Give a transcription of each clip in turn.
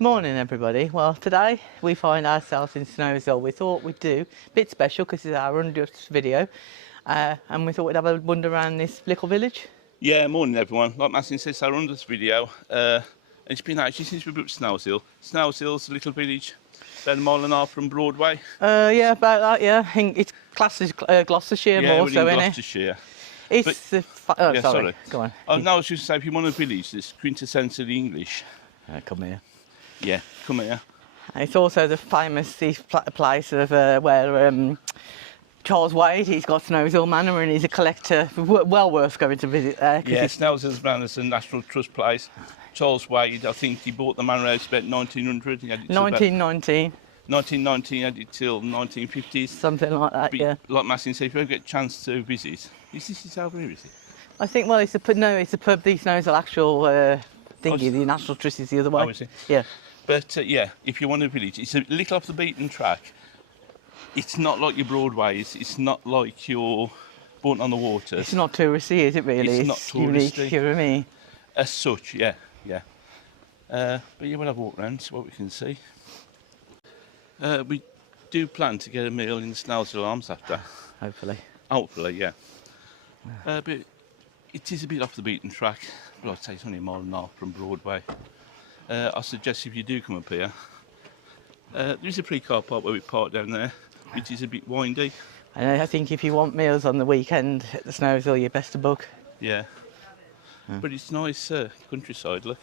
Morning everybody. Well, today we find ourselves in Snowshill. We thought we'd do a bit special because it's our 100th video, and we thought we'd have a wander around this little village. Yeah, morning everyone. Like Martin says, our 100th video. It's been actually since we built Snowshill. Snowshill's a little village, about a mile and a half from Broadway. Yeah, about that, yeah. I think it's classed as Gloucestershire Yeah, more we're so, in isn't it? Gloucestershire. It's Yeah, sorry. Go on. Oh, no, I was just to say, if you want a village that's quintessentially English, Come here. yeah, come here. It's also the famous place of where Charles Wade, he's got Snowshill Manor and he's a collector. Well worth going to visit there. Yeah, Snowshill's Manor is a National Trust place. Charles Wade, I think he bought the manor house about 1900. He had it 1919. 1919, had it till 1950s. Something like that, But, yeah. like Martin said, if you ever get a chance to visit, is this over here, is it? I think, well, it's a pub, no, it's a pub, the Snowshill actual thingy, Oh, the National Trust is the other way. Oh, is it? Yeah. But yeah, if you want a village, it's a little off the beaten track. It's not like your Broadways. It's not like your Bourne on the Water. It's not touristy, is it really? It's not unique, touristy. you know what I mean? As such, yeah. But yeah, we'll have a walk around, see what we can see. We do plan to get a meal in the Snowshill Arms after. Hopefully. Hopefully, yeah. But it is a bit off the beaten track. But I'd say it's only a mile and a half from Broadway. I suggest if you do come up here, there is a pre-car park where we park down there, which is a bit windy. And I think if you want meals on the weekend at the Snowshill, you're best to book. Yeah. But it's nice countryside, look.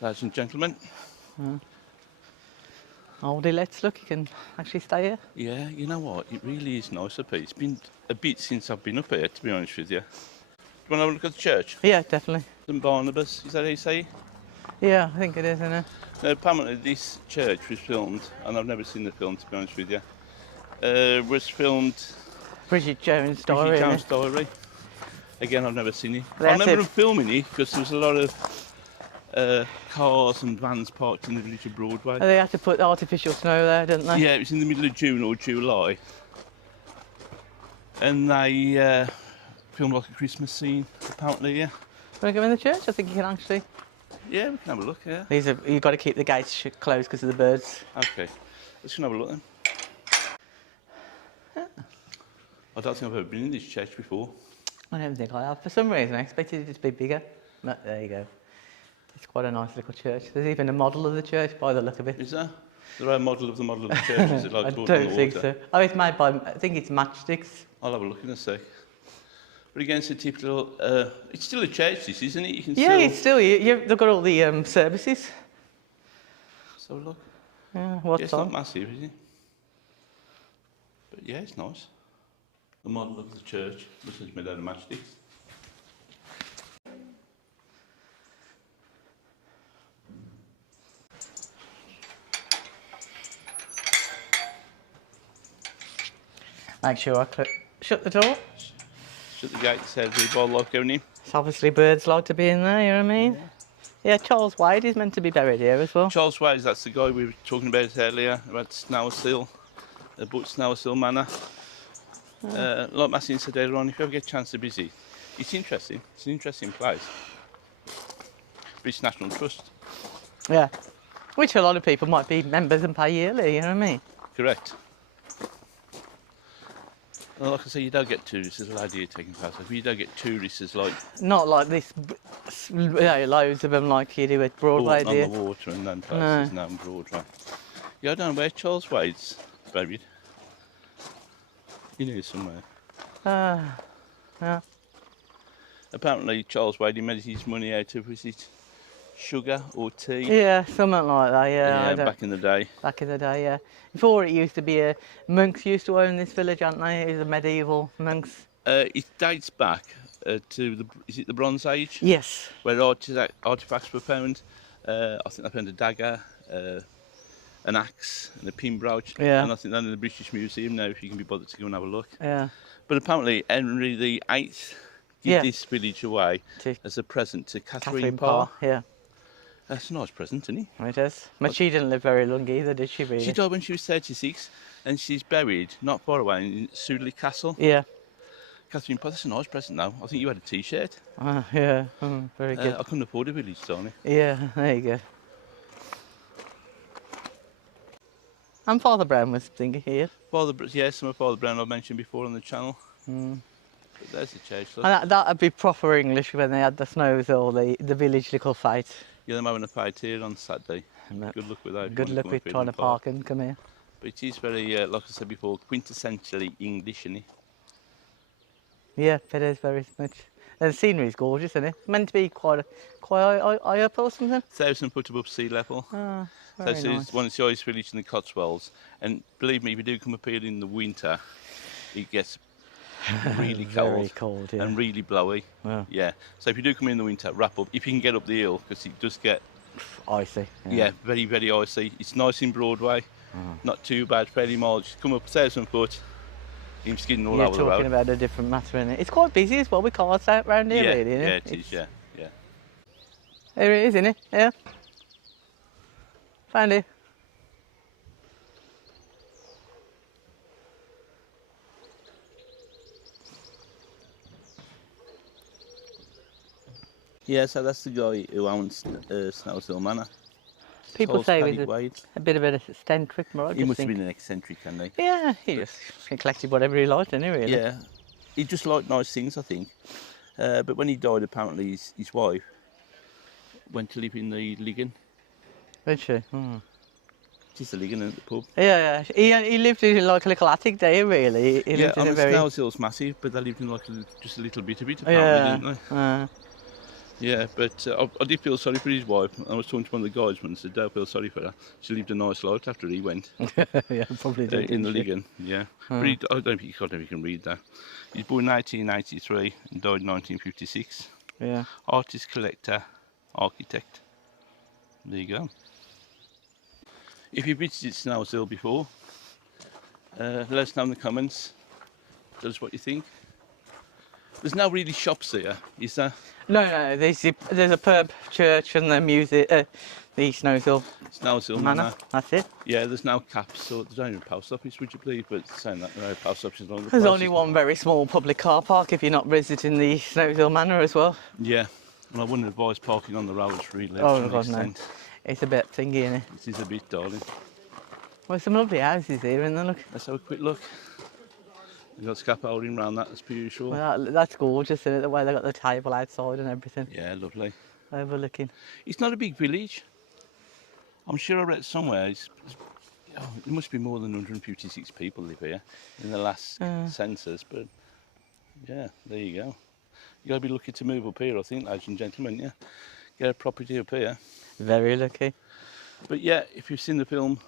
Ladies and gentlemen. Oldie, let's look, you can actually stay here. Yeah, you know what? It really is nice up here. It's been a bit since I've been up here, to be honest with you. Do you want to have a look at the church? Yeah, definitely. St Barnabas, is that how you say it? Yeah, I think it is, isn't it? Now, apparently this church was filmed, and I've never seen the film, to be honest with you. Was filmed Bridget Jones' Diary. Bridget innit? Jones' Diary. Again, I've never seen it. I That's remember it. them filming it because there was a lot of cars and vans parked in the village of Broadway. Oh, they had to put artificial snow there, didn't they? Yeah, it was in the middle of June or July. And they filmed like a Christmas scene, apparently, yeah. Want to go in the church? I think you can actually. Yeah, we can have a look, yeah. You've got to keep the gates closed because of the birds. Okay, let's go and have a look then. I don't think I've ever been in this church before. I don't think I have. For some reason, I expected it to be bigger. But there you go. It's quite a nice little church. There's even a model of the church by the look of it. Is there? Is there a model of the church? Is it like I Bourne on don't the think Water? so. Oh, it's made by, I think it's matchsticks. I'll have a look in a sec. But again, it's a typical. It's still a church, this, isn't it? You can Yeah, it's still, they've got all the services. So look. Yeah, Yeah, what's it's on? not massive, is it? But yeah, it's nice. The model of the church. This is made out of matchsticks. Make sure I shut the door. Shut the gate, says the ball lock going in. It's obviously birds like to be in there, you know what I mean? Yeah, Charles Wade is meant to be buried here as well. Charles Wade, that's the guy we were talking about earlier, about Snowshill, about Snowshill Manor. Like Martin said earlier on, if you ever get a chance to visit, it's interesting. It's an interesting place. British National Trust. Yeah. Which a lot of people might be members and pay yearly, you know what I mean? Correct. Well, like I say, you don't get tourists, there's a idea taking place. But you don't get tourists as like Not like this, loads of them like you do at Broadway, Bourne do on the you? Water and then places now in Broadway. Yeah, I don't know where Charles Wade's buried. You know, somewhere. Yeah. Apparently, Charles Wade, he made his money out of, was it sugar or tea? Yeah, something like that, yeah. I don't- back in the day. Back in the day, yeah. Before it used to be monks used to own this village, hadn't they? It was the medieval monks. It dates back to is it the Bronze Age? Yes. Where artifacts were found. I think they found a dagger, an axe, and a pin brooch. Yeah. And I think they're in the British Museum now, if you can be bothered to go and have a look. Yeah. But apparently, Henry VIII gave Yeah. this village away To as a present to Catherine Catherine Parr. Parr, yeah. That's a nice present, isn't it? It is. But she didn't live very long either, did she really? She died when she was 36, and she's buried not far away in Sudley Castle. Yeah. Catherine Parr, that's a nice present now. I think you had a T-shirt. Yeah. Very good. I couldn't afford a village, Tony. Yeah, there you go. And Father Brown was thinking here. Yeah, some of Father Brown I've mentioned before on the channel. But there's the church, look. And that'd be proper English when they had the Snowshill, the village little fight. Yeah, they're having a fight here on Saturday. No. Good luck with that. if you Good wanna luck come with up here trying to and park and come here. But it is very, like I said before, quintessentially English, isn't it? Yeah, it is very much. And the scenery's gorgeous, isn't it? Meant to be quite high up or something. 1,000 foot above sea level. Oh, So very it's nice. one of the highest villages in the Cotswolds. And believe me, if you do come up here in the winter, it gets really cold, Very cold, yeah. and really blowy. Wow. Yeah. So if you do come in the winter, wrap up. If you can get up the hill, because it does get, Icy. yeah, very, very icy. It's nice in Broadway. Not too bad, fairly mild. Just come up 1,000 foot, you're skidding all You're over the road. talking about a different matter, isn't it? It's quite busy as well with cars out round here, Yeah, really, isn't yeah, it? it is, yeah, yeah. There it is, isn't it? Yeah. Found it. Yeah, so that's the guy who owns Snowshill Manor. People Charles say Paddy he was Wade. a bit of an eccentric, but I He just must have think... been an eccentric, hadn't he? Yeah, he collected whatever he liked, didn't he, really? Yeah, he just liked nice things, I think. But when he died, apparently his wife went to live in the Ligon. Did she? Hmm. Just the Ligon at the pub. Yeah, yeah. He lived in like a little attic there, really. He Yeah, lived I in mean, a very... Snowshill's massive, but they lived in like just a little bit of it, apparently, didn't they? Yeah, but I did feel sorry for his wife. I was talking to one of the guys once and said, don't feel sorry for her. She lived a nice life after he went. yeah, probably did. In the didn't she? Ligon, yeah. But I don't know if you can read that. He was born in 1983 and died in 1956. Yeah. Artist, collector, architect. There you go. If you visited Snowshill before, let us know in the comments. Tell us what you think. There's no really shops here, is there? No, there's a pub, church, and the music, the Snowshill Snowshill Manor. Manor. That's it. Yeah, there's no caps, so there's only a post office, would you believe? But saying that, there are post offices along the There's place, only isn't one very small public car park if you're not visiting the Snowshill Manor as well. there? Yeah, and I wouldn't advise parking on the roads really. Oh, to an God, no. extent. It's a bit thingy, isn't it? It is a bit, darling. Well, some lovely houses here, isn't there? Look. Let's have a quick look. We've got scaffolding around that, as per usual. Well, that's gorgeous, isn't it? The way they got the table outside and everything, Yeah, lovely. overlooking. It's not a big village. I'm sure I read somewhere, there must be more than 156 people live here in the last census, but yeah, there you go. You got to be lucky to move up here, I think, ladies and gentlemen, yeah. Get a property up here. Very lucky. But yeah, if you've seen the film,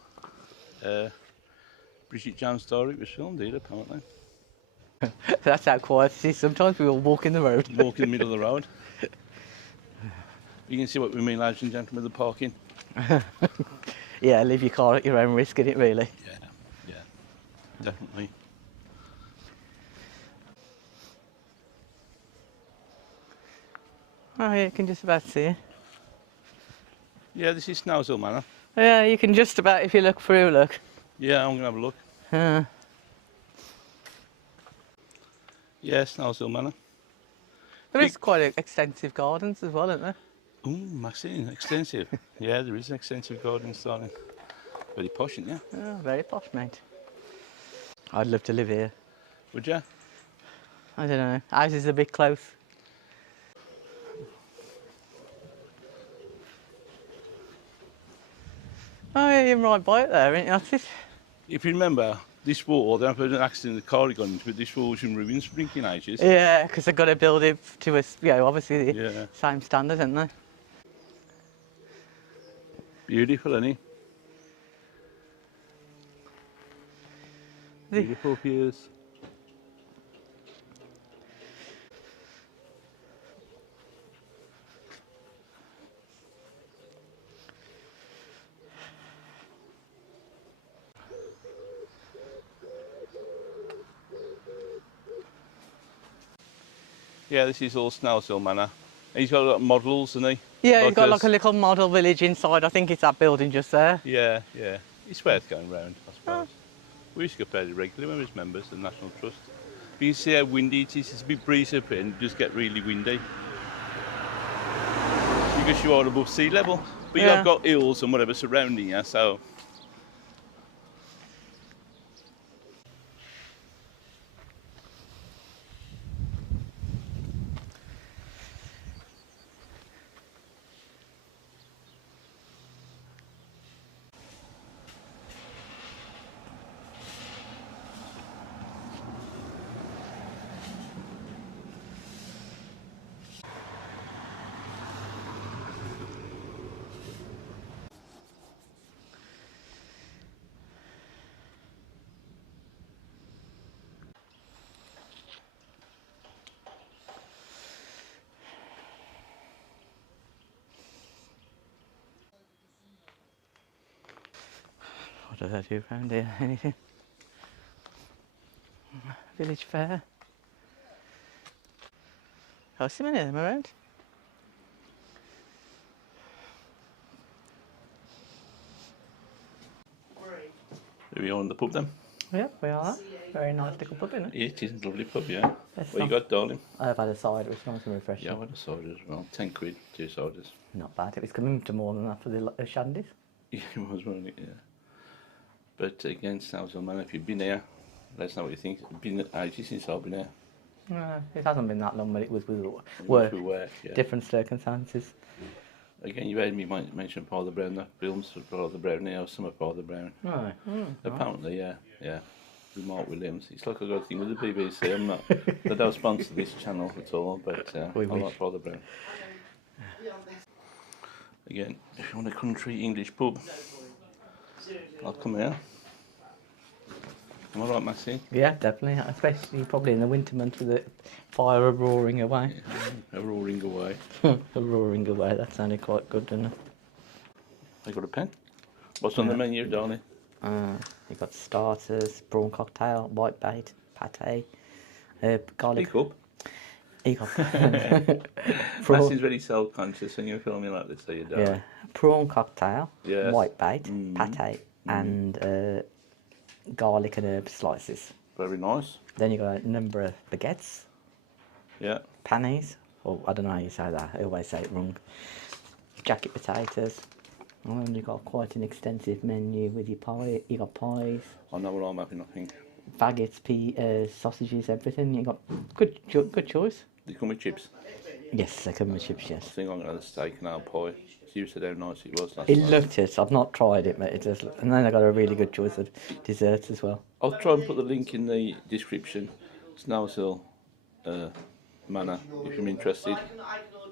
Bridget Jones' Diary, it was filmed here, apparently. That's how quiet it is. Sometimes we all walk in the road. Walk in the middle of the road. You can see what we mean, ladies and gentlemen, with the parking. Yeah, leave your car at your own risk, innit, really? Yeah, definitely. Oh, yeah, you can just about see it. Yeah, this is Snowshill Manor. Yeah, you can just about, if you look through, look. Yeah, I'm going to have a look. Uh, Yeah, Snowshill Manor. there is quite extensive gardens as well, isn't there? Oh, massive, extensive. Yeah, there is an extensive garden starting. Very posh, isn't it? Oh, very posh, mate. I'd love to live here. Would you? I don't know. Ours is a bit close. Oh, yeah, you're right by it there, ain't you? That's it. If you remember, this wall, they had an accident in the car he got into, but this wall was in ruins for drinking ages. Yeah, because they've got to build it to a, obviously the Yeah. same standard, haven't they? Beautiful, isn't it? The- Beautiful views. Yeah, this is all Snowshill Manor. And he's got a lot of models, hasn't he? Yeah, you've got us. like a little model village inside. I think it's that building just there. Yeah, yeah. It's worth going round, I suppose. We used to go fairly regularly when we was members of the National Trust. But you can see how windy it is. It's a big breeze up here and it does get really windy. Because you are above sea level. But you Yeah. have got hills and whatever surrounding you, so What do they do around here? Anything? Village fair. Oh, see many of them around. Are we on the pub then? Yep, we are. Very nice little pub, isn't it? Yeah, it is a lovely pub, yeah. That's What you got, darling? I've had a cider, which is nice and refreshing. Yeah, I had a cider as well. 10 quid, 2 ciders. Not bad. It was coming to more than that for the shandies. Yeah, it was, wasn't it? Yeah. But again, Snowshill Man, if you've been here, let us know what you think. It's been ages since I've been here. It hasn't been that long, but it was with Work, work, yeah. different circumstances. Again, you've heard me mention Father Brown, the films for Father Brown now, some of Father Brown. Right. Apparently, yeah. With Mark Williams. It's like I got a thing with the BBC. I'm not, they don't sponsor this channel at all, but I like Father Brown. Again, if you want a country English pub, I'll come here. Am I right, Maxine? Yeah, definitely. Especially probably in the winter months with the fire roaring away. Yeah, a roaring away. Roaring away. That sounded quite good, didn't it? I got a pen. What's on the menu, darling? You've got starters, prawn cocktail, white bait, pate, garlic. Speak up. Massey's very self-conscious when you're filming like this, so you don't. Yeah, prawn cocktail, Yes. white bait, pate, and garlic and herb slices. Very nice. Then you've got a number of baguettes, Yeah. pannies, or I don't know how you say that, I always say it wrong. Jacket potatoes. And then you've got quite an extensive menu with your pie. You got pies, I know what I'm having, I think. baguettes, sausages, everything. You got good choice. They come with chips. Yes, they come with chips. I Yes. think I'm going to have a steak and our pie. You said how nice it was last It night. looked it. I've not tried it, but it does. And then I got a really good choice of desserts as well. I'll try and put the link in the description. Snowshill Manor, if you're interested.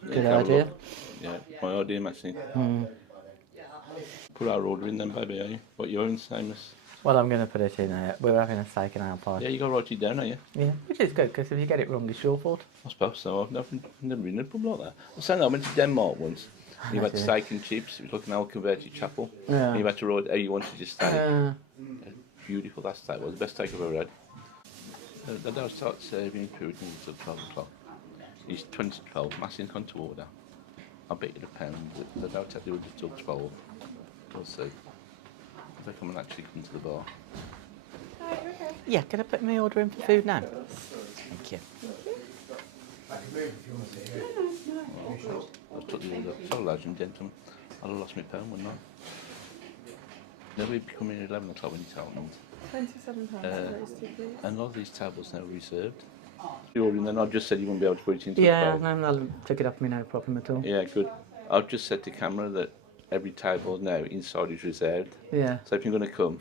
Good have a idea. look. Yeah, my idea, Maxine. Put our order in then, baby, are you? What, your own, same as... Well, I'm going to put it in. We're having a steak and apple pie. Yeah, you got to write it down, are you? Yeah, which is good because if you get it wrong, it's your fault. I suppose so. I've never been in a pub like that. I'm saying that I went to Denmark once. You had steak and chips. It was like an old converted chapel. Yeah. And you had to write how you wanted your steak. Beautiful that steak was. The best steak I've ever had. They don't start serving food until 12 o'clock. It's 20 to 12. Massing's gone to order. I bet you £1. They don't take the order till 12. We'll see. If they come and actually come to the bar. Yeah, can I put my order in for food now? Thank you. I'll put the order. So, ladies and gentlemen, I'd have lost my pen, wouldn't I? They'll be coming at 11 o'clock when you tell them. £27, And a lot of these tables now are reserved. You're in, then I've just said you wouldn't be able to put it into Yeah, the no, I'll take it off me, no problem at all. Yeah, good. I've just said to camera that every table now inside is reserved. Yeah, So if you're going to come,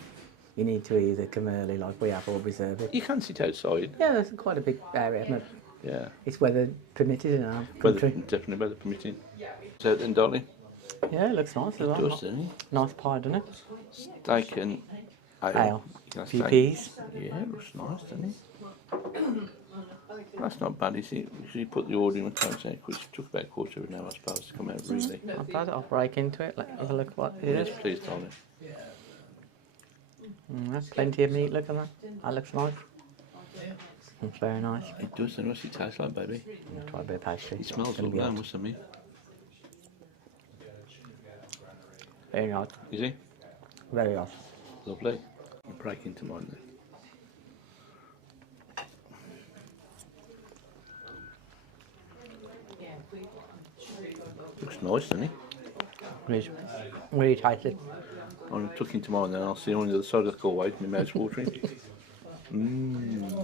you need to either come early like we have or reserve it. you can sit outside. Yeah, there's quite a big area. But Yeah. it's weather permitted in our Weather, country. definitely weather permitting. So then, darling, Yeah, it looks nice as well. just Nice pie, doesn't it? steak and ale. Ale. You can have Few steak. peas. Yeah, it looks nice, doesn't it? That's not bad, is it? You put the order in the time, saying it took about a quarter of an hour, I suppose, to come out, really. Not bad. I'll break into it. Like, have a look what it Yes, is. please, darling. That's plenty of meat. Look at that. That looks nice. It's very nice. It does, and what's it taste like, baby? Try a bit of pastry. It smells It's gonna lovely, be hot. must admit. Very nice. Is it? Very nice. Lovely. I'll break into mine then. Looks nice, doesn't it? It's really tasty. I'm tucking into mine then. I'll see you on the other side of the callway. My mouth's watering. I'm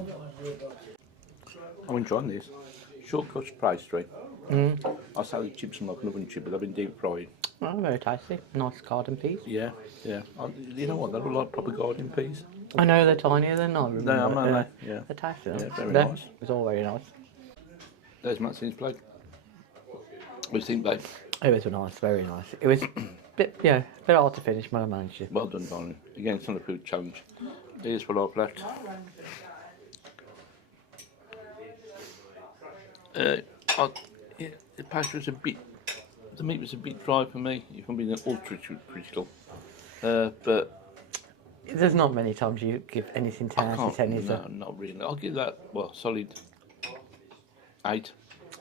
enjoying this. Shortcut pastry. I say the chips are like an oven chip, but they've been deep fried. Oh, very tasty. Nice garden peas. Yeah. You know what? They're like proper garden peas. I know they're tinier than I remember. No, I'm not. Yeah. They're tasty. Yeah, very They're- nice. It's all very nice. There's Maxine's plate. What do you think, babe? It was nice, very nice. It was a bit hard to finish, but I managed to. Well done, darling. Again, it's not a food challenge. Here's what I've left. The pastry was the meat was a bit dry for me, if I'm being ultra critical. But There's not many times you give anything 10 out of 10, is there? No, not really. I'll give that, well, solid 8.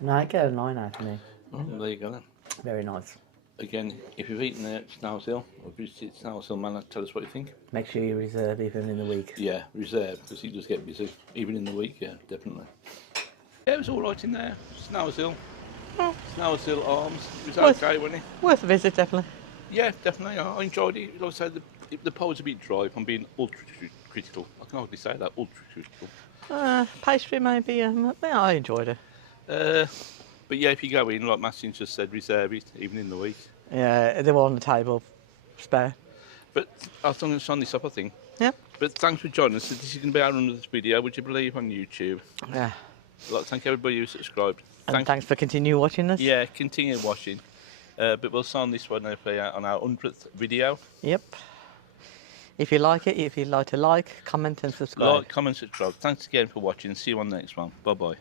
No, I get a 9 out of me. Oh, there you go then. Very nice. Again, if you've eaten there at Snowshill, or visited Snowshill Manor, tell us what you think. Make sure you reserve even in the week. Yeah, reserve, because you just get busy. Even in the week, yeah, definitely. Yeah, it was all right in there. Snowshill. Oh. Snowshill Arms. It was Worth- okay, wasn't it? Worth a visit, definitely. Yeah, definitely. I enjoyed it. Like I said, the pie was a bit dry, if I'm being ultra critical. I can hardly say that, ultra critical. Pastry maybe, yeah, I enjoyed it. But yeah, if you go in, like Martin just said, reserve it, even in the week. Yeah, they were on the table, spare. But I think it's on this up, I think. Yep. But thanks for joining us. This is going to be our 100th video, would you believe, on YouTube. Yeah. I'd like to thank everybody who subscribed. And thanks for continuing watching us. Yeah, continue watching. But we'll sign this one up on our 100th video. Yep. If you like it, if you'd like to comment and subscribe. Like, comment, subscribe. Thanks again for watching. See you on the next one. Bye-bye.